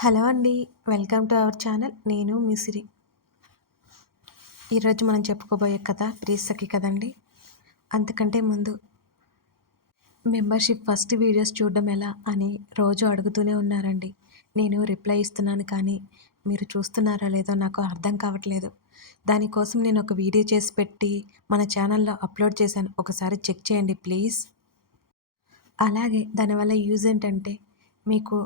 Hello అండి welcome to our channel. నేను మిసిరి ఈరోజు మనం చెప్పుకోబోయే కథ ప్రియసఖి కదండి. అంతకంటే ముందు మెంబర్షిప్ ఫస్ట్ వీడియోస్ చూడడం ఎలా అని రోజు అడుగుతూనే ఉన్నారండి. నేను రిప్లై ఇస్తున్నాను కానీ మీరు చూస్తున్నారా లేదో నాకు అర్థం కావట్లేదు. దానికోసం నేను ఒక వీడియో చేసి పెట్టి మన ఛానల్లో అప్లోడ్ చేశాను. ఒకసారి చెక్ చేయండి ప్లీజ్. అలాగే దానివల్ల యూజ్ ఏంటంటే మీకు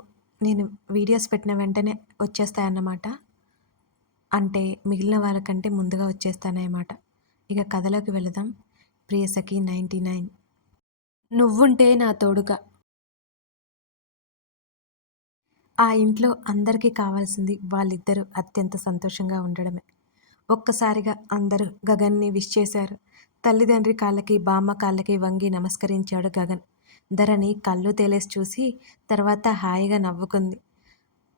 నేను వీడియోస్ పెట్టిన వెంటనే వచ్చేస్తాయన్నమాట. అంటే మిగిలిన వాళ్ళకంటే ముందుగా వచ్చేస్తానన్నమాట. ఇక కథలోకి వెళదాం. Priyasakhi ninety nine. నువ్వుంటే నా తోడుగా. ఆ ఇంట్లో అందరికీ కావాల్సింది వాళ్ళిద్దరూ అత్యంత సంతోషంగా ఉండడమే. ఒక్కసారిగా అందరూ గగన్ని విష్ చేశారు. తల్లిదండ్రి కాళ్ళకి బామ్మ కాళ్ళకి వంగి నమస్కరించాడు గగన్. ధరణి కళ్ళు తేలేసి చూసి తర్వాత హాయిగా నవ్వుకుంది.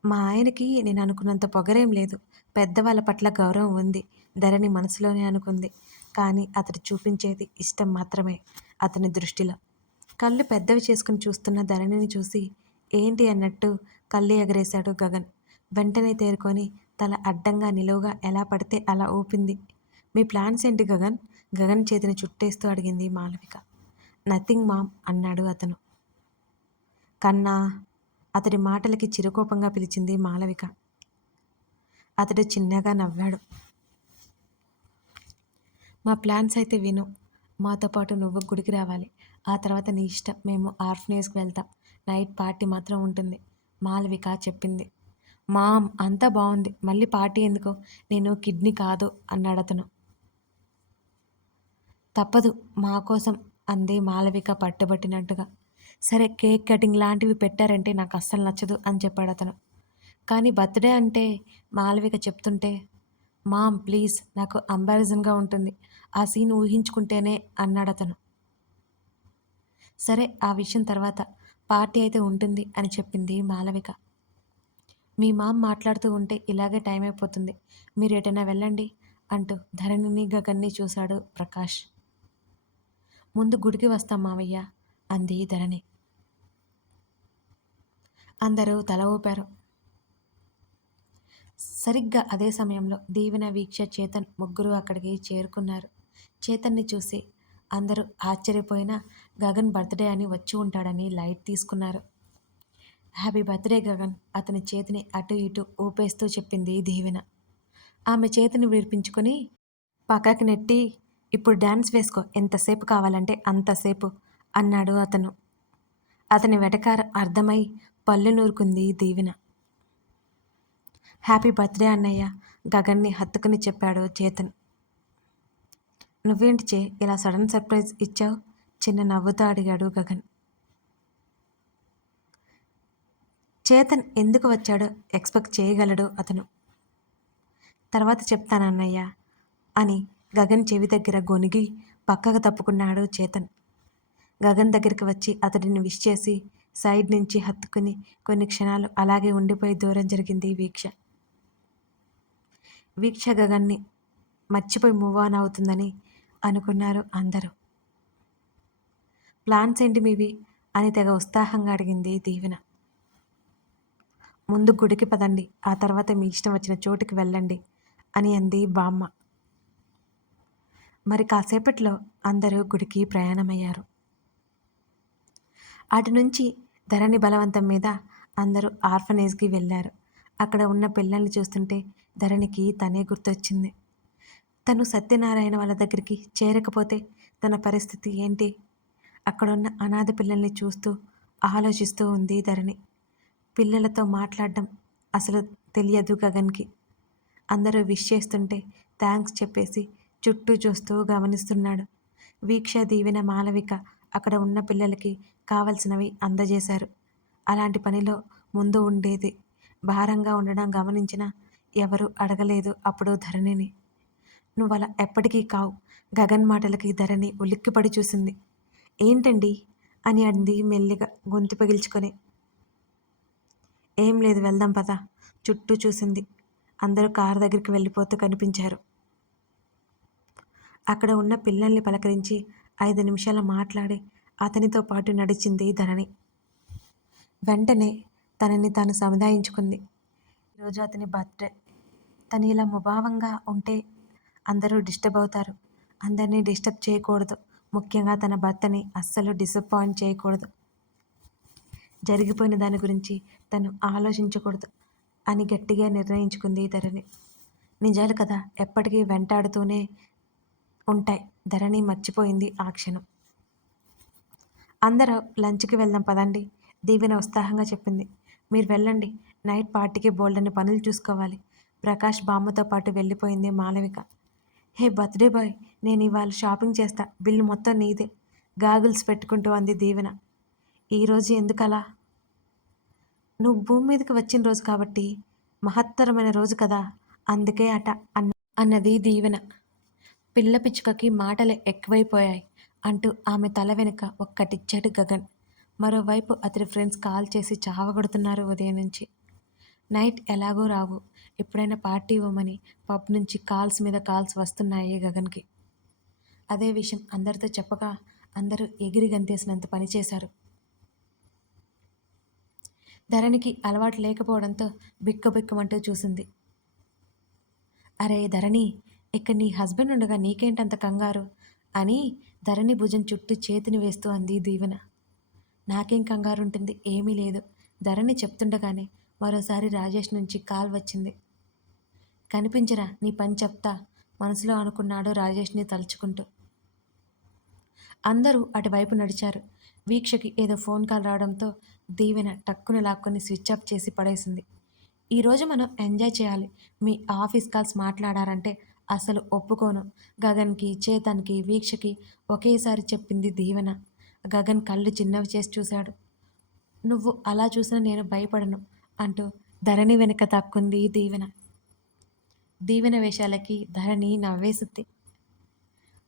మా ఆయనకి నేను అనుకున్నంత పొగరేం లేదు. పెద్దవాళ్ళ పట్ల గౌరవం ఉంది. ధరణి మనసులోనే అనుకుంది. కానీ అతడు చూపించేది ఇష్టం మాత్రమే అతని దృష్టిలో. కళ్ళు పెద్దవి చేసుకుని చూస్తున్న ధరణిని చూసి ఏంటి అన్నట్టు కళ్ళు ఎగరేశాడు గగన్. వెంటనే తేరుకొని తల అడ్డంగా నిలువుగా ఎలా పడితే అలా ఊపింది. మీ ప్లాన్స్ ఏంటి గగన్? గగన్ చేతిని చుట్టేస్తూ అడిగింది మాలవిక నథింగ్ మామ్ అన్నాడు అతను. కన్నా అతడి మాటలకి చిరుకోపంగా పిలిచింది మాలవిక. అతడు చిన్నగా నవ్వాడు. మా ప్లాన్స్ అయితే విను. మాతో పాటు నువ్వు గుడికి రావాలి. ఆ తర్వాత నీ ఇష్టం. మేము ఆర్ఫనేజ్కి వెళ్తాం. నైట్ పార్టీ మాత్రం ఉంటుంది. మాలవిక చెప్పింది. మామ్ అంతా బాగుంది. మళ్ళీ పార్టీ ఎందుకు? నేను కిడ్నీ కాదు అన్నాడు అతను తప్పదు. మా కోసం అంది మాలవిక పట్టుబట్టినట్టుగా. సరే కేక్ కటింగ్ లాంటివి పెట్టారంటే నాకు అస్సలు నచ్చదు అని చెప్పాడు అతను కానీ బర్త్డే అంటే మాలవిక చెప్తుంటే మామ్ ప్లీజ్ నాకు అంబారిజన్గా ఉంటుంది. ఆ సీన్ ఊహించుకుంటేనే అన్నాడు అతను సరే ఆ విషయం తర్వాత పార్టీ అయితే ఉంటుంది అని చెప్పింది మాలవిక. మీ మామ్ మాట్లాడుతూ ఉంటే ఇలాగే టైం అయిపోతుంది. మీరు ఎటైనా వెళ్ళండి అంటూ ధరణిని గగన్ని చూశాడు ప్రకాష్. ముందు గుడికి వస్తాం మావయ్య అంది ధరణి. అందరూ తల ఊపారు. సరిగ్గా అదే సమయంలో దీవెన వీక్ష చేతన్ ముగ్గురు అక్కడికి చేరుకున్నారు. చేతన్ని చూసి అందరూ ఆశ్చర్యపోయినా గగన్ బర్త్డే అని వచ్చి ఉంటాడని లైట్ తీసుకున్నారు. హ్యాపీ బర్త్డే గగన్ అతని చేతిని అటు ఇటు ఊపేస్తూ చెప్పింది దీవెన. ఆమె చేతిని విడిపించుకొని పక్కకి నెట్టి ఇప్పుడు డ్యాన్స్ వేసుకో ఎంతసేపు కావాలంటే అంతసేపు అన్నాడు అతను. అతని వెటకార అర్థమై పళ్ళు నూరుకుంది దీవెన. హ్యాపీ బర్త్డే అన్నయ్య గగన్ని హత్తుకుని చెప్పాడు చేతన్. నువ్వేంటి చే ఇలా సడన్ సర్ప్రైజ్ ఇచ్చావు? చిన్న నవ్వుతో అడిగాడు గగన్. చేతన్ ఎందుకు వచ్చాడో ఎక్స్పెక్ట్ చేయగలడు అతను. తర్వాత చెప్తానన్నయ్య అని గగన్ చెవి దగ్గర గొనిగి పక్కకు తప్పుకున్నాడు చేతన్. గగన్ దగ్గరికి వచ్చి అతడిని విష్ చేసి సైడ్ నుంచి హత్తుకుని కొన్ని క్షణాలు అలాగే ఉండిపోయి దూరం జరిగింది వీక్ష. వీక్ష గగన్ని మర్చిపోయి మూవ్ ఆన్ అవుతుందని అనుకున్నారు అందరూ. ప్లాన్స్ ఏంటి మీవి? అని తెగ ఉత్సాహంగా అడిగింది దీవెన. ముందు గుడికి పదండి ఆ తర్వాత మీ ఇష్టం వచ్చిన చోటుకి వెళ్ళండి అని అంది బామ్మ. మరి కాసేపట్లో అందరూ గుడికి ప్రయాణమయ్యారు. అటు నుంచి ధరణి బలవంతం మీద అందరూ ఆర్ఫనేజ్కి వెళ్ళారు. అక్కడ ఉన్న పిల్లల్ని చూస్తుంటే ధరణికి తనే గుర్తొచ్చింది. తను సత్యనారాయణ వాళ్ళ దగ్గరికి చేరకపోతే తన పరిస్థితి ఏంటి? అక్కడున్న అనాథ పిల్లల్ని చూస్తూ ఆలోచిస్తూ ఉంది ధరణి. పిల్లలతో మాట్లాడడం అసలు తెలియదు గగన్కి. అందరూ విష్ చేస్తుంటే థ్యాంక్స్ చెప్పేసి చుట్టూ చూస్తూ గమనిస్తున్నాడు. వీక్ష దీవెన మాలవిక అక్కడ ఉన్న పిల్లలకి కావలసినవి అందజేశారు. అలాంటి పనిలో ముందు ఉండేది. భారంగా ఉండడం గమనించిన ఎవరు అడగలేదు అప్పుడు ధరణిని. నువ్వు అలా ఎప్పటికీ కావు. గగన్ మాటలకి ధరణి ఉలిక్కిపడి చూసింది. ఏంటండి? అని అంది మెల్లిగా గొంతు పగిల్చుకొని. ఏం లేదు వెళ్దాం పద. చుట్టూ చూసింది. అందరూ కారు దగ్గరికి వెళ్ళిపోతూ కనిపించారు. అక్కడ ఉన్న పిల్లల్ని పలకరించి ఐదు నిమిషాలు మాట్లాడి అతనితో పాటు నడిచింది ధరణి. వెంటనే తనని తాను సముదాయించుకుంది. రోజు అతని బర్త్డే. తను ఇలా ముభావంగా ఉంటే అందరూ డిస్టర్బ్ అవుతారు. అందరినీ డిస్టర్బ్ చేయకూడదు. ముఖ్యంగా తన భర్తని అస్సలు డిసప్పాయింట్ చేయకూడదు. జరిగిపోయిన దాని గురించి తను ఆలోచించకూడదు అని గట్టిగా నిర్ణయించుకుంది ధరణి. నిజాలు కదా ఎప్పటికీ వెంటాడుతూనే ఉంటాయి. ధరణి మర్చిపోయింది ఆ క్షణం. అందరూ లంచ్కి వెళ్దాం పదండి దీవెన ఉత్సాహంగా చెప్పింది. మీరు వెళ్ళండి నైట్ పార్టీకి బోల్డని పనులు చూసుకోవాలి. ప్రకాష్ బామ్మతో పాటు వెళ్ళిపోయింది మాలవిక. హే బర్త్డే బాయ్ నేను ఇవాళ షాపింగ్ చేస్తా బిల్లు మొత్తం నీదే గాగుల్స్ పెట్టుకుంటూ అంది దీవెన. ఈరోజు ఎందుకలా? నువ్వు భూమి మీదకి వచ్చిన రోజు కాబట్టి మహత్తరమైన రోజు కదా అందుకే అట అన్న అన్నది దీవెన. పిల్ల పిచ్చుకకి మాటలు ఎక్కువైపోయాయి అంటూ ఆమె తల వెనుక ఒక్కటిచ్చాడు గగన్. మరోవైపు అతని ఫ్రెండ్స్ కాల్ చేసి చావగొడుతున్నారు ఉదయం నుంచి. నైట్ ఎలాగో రావు. ఎప్పుడైనా పార్టీ ఇవ్వమని పబ్ నుంచి కాల్స్ మీద కాల్స్ వస్తున్నాయి గగన్కి. అదే విషయం అందరితో చెప్పగా అందరూ ఎగిరి గంతేసినంత పనిచేశారు ధరణికి అలవాటు లేకపోవడంతో బిక్కబిక్కమంటూ చూసింది. అరే ధరణి ఇక్కడ నీ హస్బెండ్ ఉండగా నీకేంటంత కంగారు? అని ధరణి భుజం చుట్టూ చేతిని వేస్తూ అంది దీవెన. నాకేం కంగారు ఉంటుంది ఏమీ లేదు. ధరణి చెప్తుండగానే మరోసారి రాజేష్ నుంచి కాల్ వచ్చింది. కనిపించరా నీ పని చెప్తా మనసులో అనుకున్నాడు రాజేష్ని తలుచుకుంటూ. అందరూ అటువైపు నడిచారు. వీక్షకి ఏదో ఫోన్ కాల్ రావడంతో దీవెన టక్కున లాక్కొని స్విచ్ ఆఫ్ చేసి పడేసింది. ఈరోజు మనం ఎంజాయ్ చేయాలి. మీ ఆఫీస్ కాల్స్ మాట్లాడారంటే అసలు ఒప్పుకోను. గగన్కి చేతన్కి వీక్షకి ఒకేసారి చెప్పింది దీవెన. గగన్ కళ్ళు చిన్నవి చేసి చూశాడు. నువ్వు అలా చూసినా నేను భయపడను అంటూ ధరణి వెనుక తక్కుంది దీవెన. దీవెన వేషాలకి ధరణి నవ్వేసింది.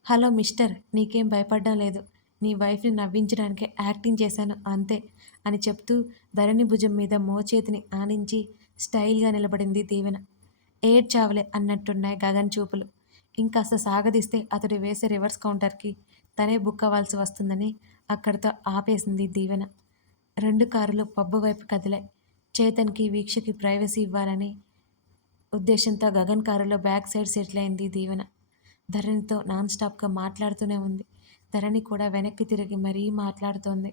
హలో మిస్టర్ నీకేం భయపడడం లేదు. నీ వైఫ్ని నవ్వించడానికి యాక్టింగ్ చేశాను అంతే అని చెప్తూ ధరణి భుజం మీద మోచేతిని ఆనించి స్టైల్గా నిలబడింది దీవెన. ఏడ్చావలే అన్నట్టున్నాయి గగన్ చూపులు. ఇంకాస్త సాగదీస్తే అతడు వేసే రివర్స్ కౌంటర్కి తనే బుక్ అవ్వాల్సి వస్తుందని అక్కడితో ఆపేసింది దీవెన. రెండు కారులు పబ్బు వైపు కదిలాయి. చేతన్కి వీక్షకి ప్రైవసీ ఇవ్వాలని ఉద్దేశంతో గగన్ కారులో బ్యాక్ సైడ్ సెటిల్ అయింది దీవెన. ధరణితో నాన్ స్టాప్గా మాట్లాడుతూనే ఉంది. ధరణి కూడా వెనక్కి తిరిగి మరీ మాట్లాడుతోంది.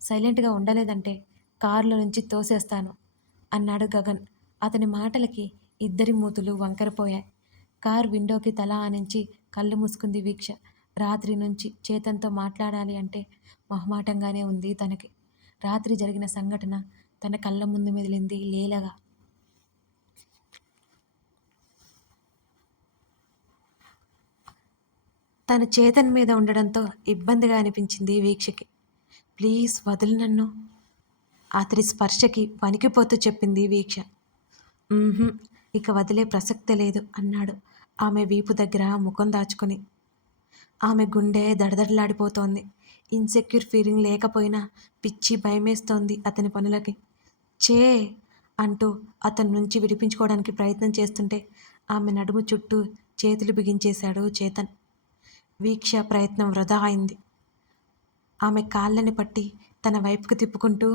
సైలెంట్గా ఉండలేదంటే కారులో నుంచి తోసేస్తాను అన్నాడు గగన్. అతని మాటలకి ఇద్దరి మూతులు వంకరపోయాయి కార్ విండోకి తల ఆనించి కళ్ళు మూసుకుంది వీక్ష. రాత్రి నుంచి చేతన్తో మాట్లాడాలి అంటే మొహమాటంగానే ఉంది తనకి. రాత్రి జరిగిన సంఘటన తన కళ్ళ ముందు మెదిలింది లీలగా. తన చేతన్ మీద ఉండడంతో ఇబ్బందిగా అనిపించింది వీక్షకి. ప్లీజ్ వదిలి నన్ను అతడి స్పర్శకి వణికిపోతూ చెప్పింది వీక్ష. ఇక వదిలే ప్రసక్తి లేదు అన్నాడు. ఆమె వీపు దగ్గర ముఖం దాచుకొని. ఆమె గుండె దడదడలాడిపోతోంది. ఇన్సెక్యూర్ ఫీలింగ్ లేకపోయినా పిచ్చి భయమేస్తోంది అతని పనులకి. చే అంటూ అతని నుంచి విడిపించుకోవడానికి ప్రయత్నం చేస్తుంటే ఆమె నడుము చుట్టూ చేతులు బిగించేశాడు చేతన్. వీక్ష ప్రయత్నం వృధా అయింది. ఆమె కాళ్ళని పట్టి తన వైపుకు తిప్పుకుంటూ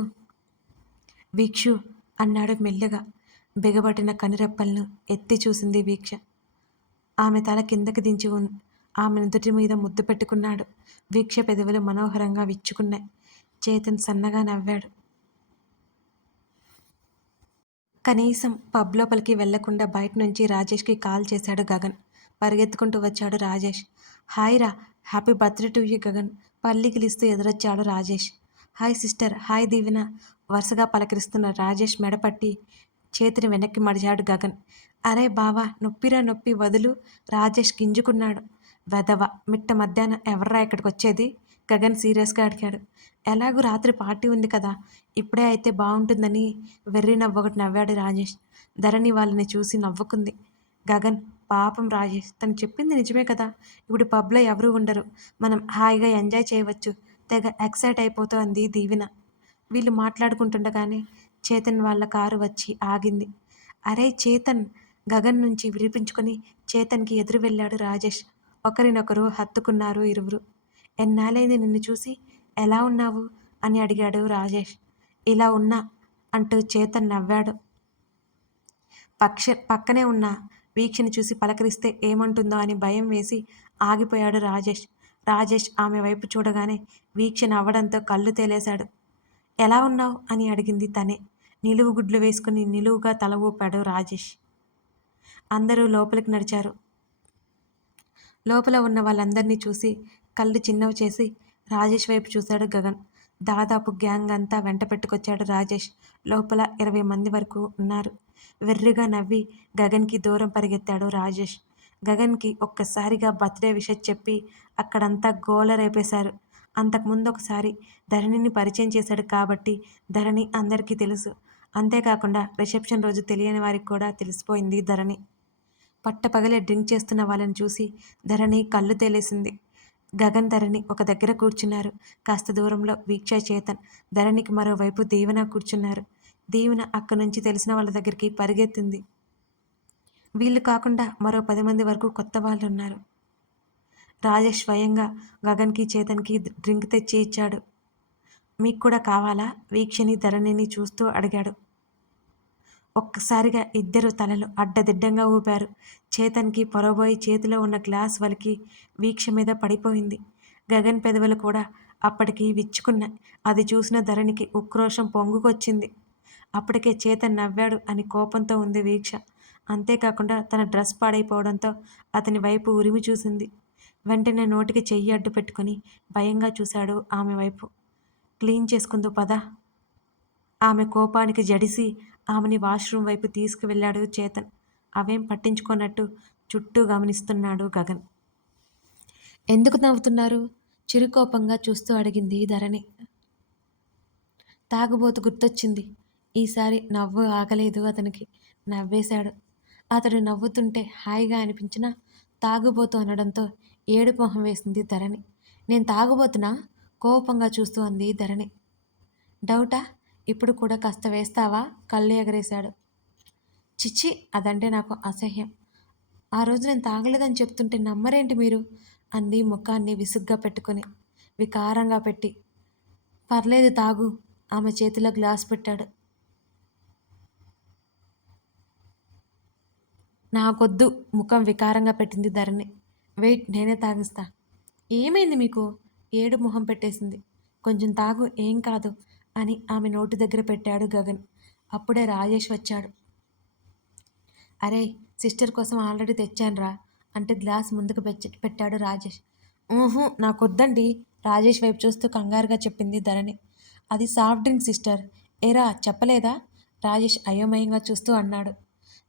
వీక్షు అన్నాడు మెల్లగా. బిగబట్టిన కనురెప్పలను ఎత్తి చూసింది వీక్ష. ఆమె తల కిందకి దించి ఉన్ ఆమె నుదుటి మీద ముద్దు పెట్టుకున్నాడు. వీక్ష పెదవులు మనోహరంగా విచ్చుకున్నాయి. చేతన్ సన్నగా నవ్వాడు. కనీసం పబ్ లోపలికి వెళ్ళకుండా బయట నుంచి రాజేష్కి కాల్ చేశాడు గగన్. పరిగెత్తుకుంటూ వచ్చాడు రాజేష్. హాయ్ రా happy birthday to you Gagan. పల్లికిలిస్తూ ఎదురొచ్చాడు Rajesh. Hi sister hi Deevena. వరుసగా పలకరిస్తున్న రాజేష్ మెడపట్టి చేతిని వెనక్కి మడిచాడు గగన్. అరే బావా నొప్పిరా నొప్పి వదులు. రాజేష్ గింజుకున్నాడు. వెదవ మిట్ట మధ్యాహ్నం ఎవర్రా ఇక్కడికి వచ్చేది గగన్ సీరియస్గా అడిగాడు. ఎలాగూ రాత్రి పార్టీ ఉంది కదా. ఇప్పుడే అయితే బాగుంటుందని వెర్రి నవ్వొకటి నవ్వాడు రాజేష్. ధరణి వాళ్ళని చూసి నవ్వుకుంది. గగన్ పాపం రాజేష్. తను చెప్పింది నిజమే కదా. ఇప్పుడు పబ్లో ఎవరు ఉండరు. మనం హాయిగా ఎంజాయ్ చేయవచ్చు. తెగ ఎక్సైట్ అయిపోతూ అంది దీవెన. వీళ్ళు మాట్లాడుకుంటుండగానే చేతన్ వాళ్ళ కారు వచ్చి ఆగింది. అరే చేతన్! గగన్ నుంచి విడిపించుకొని చేతన్కి ఎదురు వెళ్ళాడు రాజేష్. ఒకరినొకరు హత్తుకున్నారు ఇరువురు. ఎన్నాళ్ళైంది నిన్ను చూసి? ఎలా ఉన్నావు? అని అడిగాడు రాజేష్. ఇలా ఉన్నా అంటూ చేతన్ నవ్వాడు. పక్ష పక్కనే ఉన్న వీక్షని చూసి పలకరిస్తే ఏమంటుందో అని భయం వేసి ఆగిపోయాడు రాజేష్. రాజేష్ ఆమె వైపు చూడగానే వీక్ష నవ్వడంతో కళ్ళు తేలేశాడు. ఎలా ఉన్నావు? అని అడిగింది తనే. నిలువు గుడ్లు వేసుకుని నిలువుగా తల ఊపాడు రాజేష్. అందరూ లోపలికి నడిచారు. లోపల ఉన్న వాళ్ళందరినీ చూసి కళ్ళు చిన్నవి చేసి రాజేష్ వైపు చూశాడు గగన్. దాదాపు గ్యాంగ్ అంతా వెంట పెట్టుకొచ్చాడు రాజేష్. లోపల ఇరవై మంది వరకు ఉన్నారు. వెర్రిగా నవ్వి గగన్కి దూరం పరిగెత్తాడు రాజేష్. గగన్కి ఒక్కసారిగా బర్త్డే విషయం చెప్పి అక్కడంతా గోల రేపేశారు అంతకుముందు ఒకసారి ధరణిని పరిచయం చేశాడు కాబట్టి ధరణి అందరికీ తెలుసు. అంతేకాకుండా రిసెప్షన్ రోజు తెలియని వారికి కూడా తెలిసిపోయింది ధరణి. పట్టపగలే డ్రింక్ చేస్తున్న వాళ్ళని చూసి ధరణి కళ్ళు తేలేసింది. గగన్ ధరణి ఒక దగ్గర కూర్చున్నారు. కాస్త దూరంలో వీక్ష చేతన్ ధరణికి మరోవైపు దీవెన కూర్చున్నారు. దీవెన అక్కడి నుంచి తెలిసిన వాళ్ళ దగ్గరికి పరిగెత్తింది. వీళ్ళు కాకుండా మరో పది మంది వరకు కొత్త వాళ్ళు ఉన్నారు రాజేష్ స్వయంగా గగన్కి చేతన్కి డ్రింక్ తెచ్చి ఇచ్చాడు. మీకు కూడా కావాలా? వీక్షని ధరణిని చూస్తూ అడిగాడు. ఒక్కసారిగా ఇద్దరు తలలు అడ్డదిడ్డంగా ఊపారు. చేతన్కి పొరబోయి చేతిలో ఉన్న గ్లాస్ వలికి వీక్ష మీద పడిపోయింది. గగన్ పెదవులు కూడా అప్పటికి విచ్చుకున్నాయి. అది చూసిన ధరణికి ఉక్రోషం పొంగుకొచ్చింది. అప్పటికే చేతన్ నవ్వాడు అని కోపంతో ఉంది వీక్ష. అంతేకాకుండా తన డ్రెస్ పాడైపోవడంతో అతని వైపు ఉరిమి చూసింది. వెంటనే నోటికి చెయ్యి అడ్డు పెట్టుకుని భయంగా చూశాడు ఆమె వైపు. క్లీన్ చేసుకుందో పద. ఆమె కోపానికి జడిసి ఆమెని వాష్రూమ్ వైపు తీసుకువెళ్ళాడు చేతన్. అవేం పట్టించుకోనట్టు చుట్టూ గమనిస్తున్నాడు గగన్. ఎందుకు నవ్వుతున్నారు? చిరుకోపంగా చూస్తూ అడిగింది ధరణి. తాగుబోతు గుర్తొచ్చింది. ఈసారి నవ్వు ఆగలేదు అతనికి. నవ్వేశాడు. అతడు నవ్వుతుంటే హాయిగా అనిపించిన తాగుబోతు అనడంతో ఏడు మొహం వేసింది ధరణి. నేను తాగుబోతున్నా కోపంగా చూస్తూ అంది ధరణి. డౌటా? ఇప్పుడు కూడా కాస్త వేస్తావా? కళ్ళు ఎగరేశాడు. చిచ్చి అదంటే నాకు అసహ్యం. ఆ రోజు నేను తాగలేదని చెప్తుంటే నమ్మరేంటి మీరు? అంది ముఖాన్ని విసుగ్గా పెట్టుకొని. వికారంగా పెట్టి. పర్లేదు తాగు. ఆమె చేతిలో గ్లాస్ పెట్టాడు. నాకొద్దు ముఖం వికారంగా పెట్టింది ధరణి. వెయిట్ నేనే తాగిస్తా. ఏమైంది మీకు? ఏడు మొహం పెట్టేసింది. కొంచెం తాగు ఏం కాదు అని ఆమె నోటి దగ్గర పెట్టాడు గగన్. అప్పుడే రాజేష్ వచ్చాడు. అరే సిస్టర్ కోసం ఆల్రెడీ తెచ్చానురా అంటే గ్లాస్ ముందుకు పెట్టాడు రాజేష్. నాకు నాకొద్దండి రాజేష్ వైపు చూస్తూ కంగారుగా చెప్పింది ధరణి. అది సాఫ్ట్ డ్రింక్ సిస్టర్. ఏరా చెప్పలేదా? రాజేష్ అయోమయంగా చూస్తూ అన్నాడు.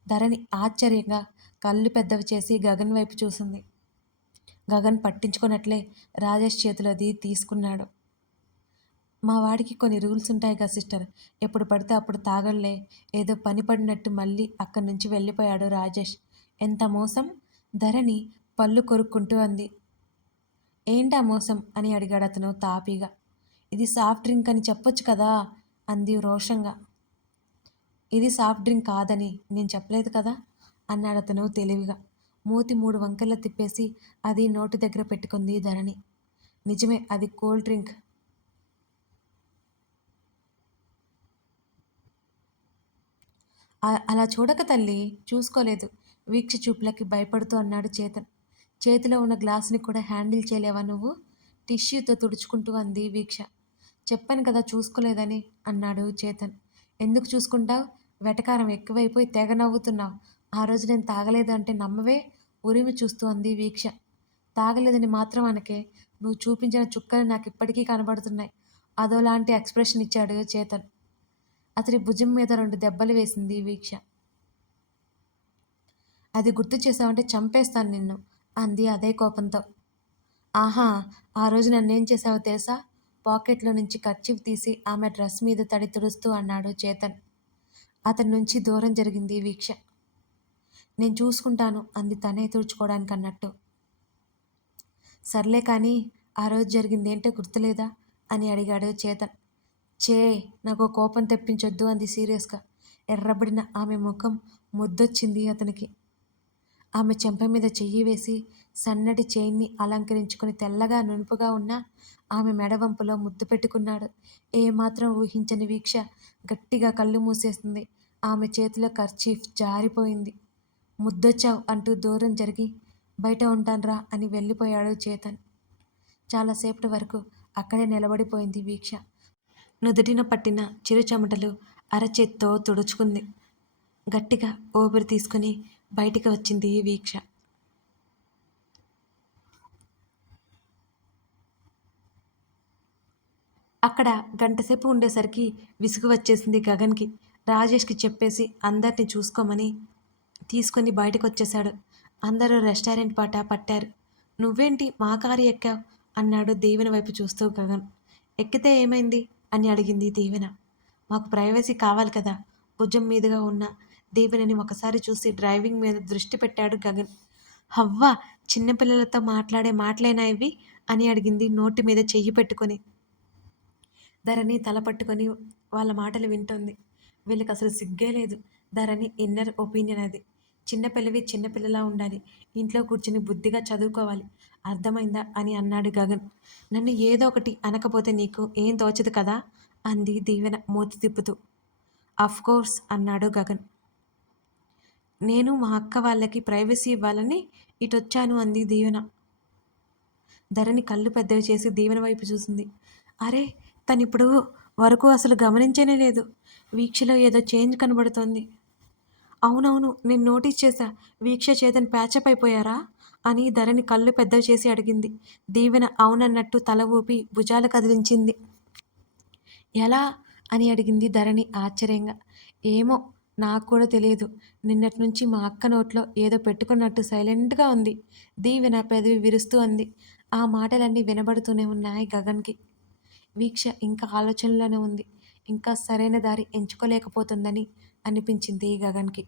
ధరణి ఆశ్చర్యంగా కళ్ళు పెద్దవి చేసి గగన్ వైపు చూసింది. గగన్ పట్టించుకున్నట్లే రాజేష్ చేతిలోది తీసుకున్నాడు. మా వాడికి కొన్ని రూల్స్ ఉంటాయి కదా సిస్టర్. ఎప్పుడు పడితే అప్పుడు తాగలే. ఏదో పని పడినట్టు మళ్ళీ అక్కడి నుంచి వెళ్ళిపోయాడు రాజేష్. ఎంత మోసం? ధరణి పళ్ళు కొరుక్కుంటూ అంది. ఏంటా మోసం? అని అడిగాడు అతను తాపీగా. ఇది సాఫ్ట్ డ్రింక్ అని చెప్పొచ్చు కదా? అంది రోషంగా. ఇది సాఫ్ట్ డ్రింక్ కాదని నేను చెప్పలేదు కదా? అన్నాడు అతను తెలివిగా. మూతి మూడు వంకల్లో తిప్పేసి అది నోటి దగ్గర పెట్టుకుంది ధరణి. నిజమే అది కూల్ డ్రింక్. అలా చూడక తల్లి చూసుకోలేదు. వీక్ష చూపులకి భయపడుతూ అన్నాడు చేతన్. చేతిలో ఉన్న గ్లాసుని కూడా హ్యాండిల్ చేయలేవా నువ్వు? టిష్యూతో తుడుచుకుంటూ అంది వీక్ష. చెప్పాను కదా చూసుకోలేదని అన్నాడు చేతన్. ఎందుకు చూసుకుంటావు? వెటకారం ఎక్కువైపోయి తెగ నవ్వుతున్నావు. ఆ రోజు నేను తాగలేదు అంటే నమ్మవే? ఉరిమి చూస్తూ అంది వీక్ష. తాగలేదని మాత్రం అనకే నువ్వు చూపించిన చుక్కలు నాకు ఇప్పటికీ కనబడుతున్నాయి. అదోలాంటి ఎక్స్ప్రెషన్ ఇచ్చాడు చేతన్. అతని భుజం మీద రెండు దెబ్బలు వేసింది వీక్ష. అది గుర్తు చేసావంటే చంపేస్తాను నిన్ను అంది అదే కోపంతో. ఆహా ఆ రోజు నన్నేం చేసావో తెలుసా? పాకెట్లో నుంచి ఖర్చీఫ్ తీసి ఆమె డ్రెస్ మీద తడి తుడుస్తూ అన్నాడు చేతన్. అతని నుంచి దూరం జరిగింది వీక్ష. నేను చూసుకుంటాను అంది తనే తుడుచుకోవడానికి అన్నట్టు సర్లే కానీ ఆ రోజు జరిగింది ఏంటో గుర్తులేదా? అని అడిగాడు చేతన్. చే నాకు కోపం తెప్పించొద్దు అంది సీరియస్గా. ఎర్రబడిన ఆమె ముఖం ముద్దొచ్చింది అతనికి. ఆమె చెంప మీద చెయ్యి వేసి సన్నటి చైన్ని అలంకరించుకుని తెల్లగా నునుపుగా ఉన్న ఆమె మెడవంపులో ముద్దు పెట్టుకున్నాడు. ఏమాత్రం ఊహించని వీక్ష గట్టిగా కళ్ళు మూసేస్తుంది ఆమె చేతిలో కర్చీఫ్ జారిపోయింది. ముద్దొచ్చావు అంటూ దూరం జరిగి బయట ఉంటాన్రా అని వెళ్ళిపోయాడు చేతన్. చాలాసేపటి వరకు అక్కడే నిలబడిపోయింది వీక్ష. నుదుటిన పట్టిన చిరు చెమటలు అరచేత్తో తుడుచుకుంది. గట్టిగా ఊపిరి తీసుకుని బయటికి వచ్చింది వీక్ష. అక్కడ గంటసేపు ఉండేసరికి విసుగు వచ్చేసింది గగన్కి. రాజేష్కి చెప్పేసి అందరిని చూసుకోమని తీసుకొని బయటకు వచ్చేశాడు అందరూ రెస్టారెంట్ పాట పట్టారు. నువ్వేంటి మా కారు ఎక్కావు? అన్నాడు దీవెన వైపు చూస్తూ గగన్. ఎక్కితే ఏమైంది? అని అడిగింది దీవెన. మాకు ప్రైవసీ కావాలి కదా భుజం మీదుగా ఉన్న దీవెనని ఒకసారి చూసి డ్రైవింగ్ మీద దృష్టి పెట్టాడు గగన్. హవ్వా చిన్నపిల్లలతో మాట్లాడే మాటలేనా ఇవి? అని అడిగింది నోటి మీద చెయ్యి పెట్టుకొని. ధరణి తల పట్టుకొని వాళ్ళ మాటలు వింటోంది. వీళ్ళకి అసలు సిగ్గే లేదు. ధరణి ఇన్నర్ ఒపీనియన్ అది. చిన్నపిల్లవి చిన్నపిల్లలా ఉండాలి. ఇంట్లో కూర్చుని బుద్ధిగా చదువుకోవాలి. అర్థమైందా? అని అన్నాడు గగన్. నన్ను ఏదో ఒకటి అనకపోతే నీకు ఏం తోచదు కదా? అంది దీవెన మూతి తిప్పుతూ. అఫ్ కోర్స్ అన్నాడు గగన్. నేను మా అక్క వాళ్ళకి ప్రైవసీ ఇవ్వాలని ఇటొచ్చాను అంది దీవెన. ధరణి కళ్ళు పెద్దవి చేసి దీవెన వైపు చూసింది. అరే తనిప్పుడు వరకు అసలు గమనించనే లేదు. వీక్షలో ఏదో చేంజ్ కనబడుతోంది. అవునవును నేను నోటీస్ చేశా. వీక్ష చేతన్ ప్యాచప్ అయిపోయారా? అని ధరణి కళ్ళు పెద్దవి చేసి అడిగింది. దీవెన అవునన్నట్టు తల ఊపి భుజాలు కదిలించింది. ఎలా? అని అడిగింది ధరణి ఆశ్చర్యంగా. ఏమో నాకు కూడా తెలియదు. నిన్నటి నుంచి మా అక్క నోట్లో ఏదో పెట్టుకున్నట్టు సైలెంట్గా ఉంది. దీవెన పెదవి విరుస్తూ అంది. ఆ మాటలన్నీ వినబడుతూనే ఉన్నాయి గగన్కి. వీక్ష ఇంకా ఆలోచనలోనే ఉంది. ఇంకా సరైన దారి ఎంచుకోలేకపోతుందని అనిపించింది గగన్కి.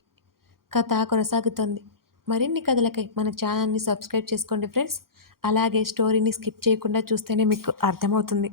కథ కొనసాగుతోంది. మరిన్ని కథలకై మన ఛానల్ని సబ్స్క్రైబ్ చేసుకోండి ఫ్రెండ్స్. అలాగే స్టోరీని స్కిప్ చేయకుండా చూస్తేనే మీకు అర్థమవుతుంది.